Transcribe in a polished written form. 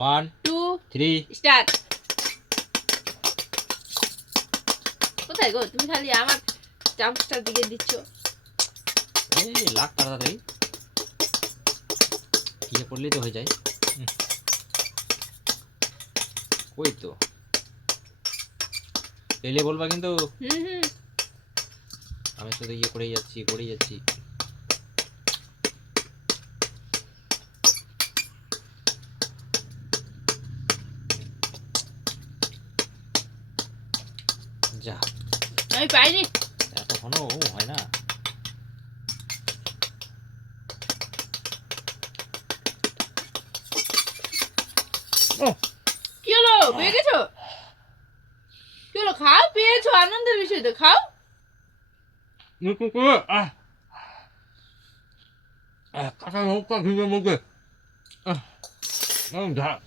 1 2 3 start. কোথায় গো তুমি খালি আমার চামচটার দিকে দিচ্ছ? এই লাগ তাড়াতাড়ি ইয়ে করলেই তো হয়ে যায়। ওই তো এলে বলবা কিন্তু হুম আমি শুধু ইয়ে করেই যাচ্ছি। যা আমি পাইনি। এতক্ষণও হয় না। কি হলো, পেয়ে গেছো? কি হলো, খাও, পেয়েছো, আনন্দের বিষয় তো, খাও। কাঁচা লঙ্কা ভিজে মুখে ঝাল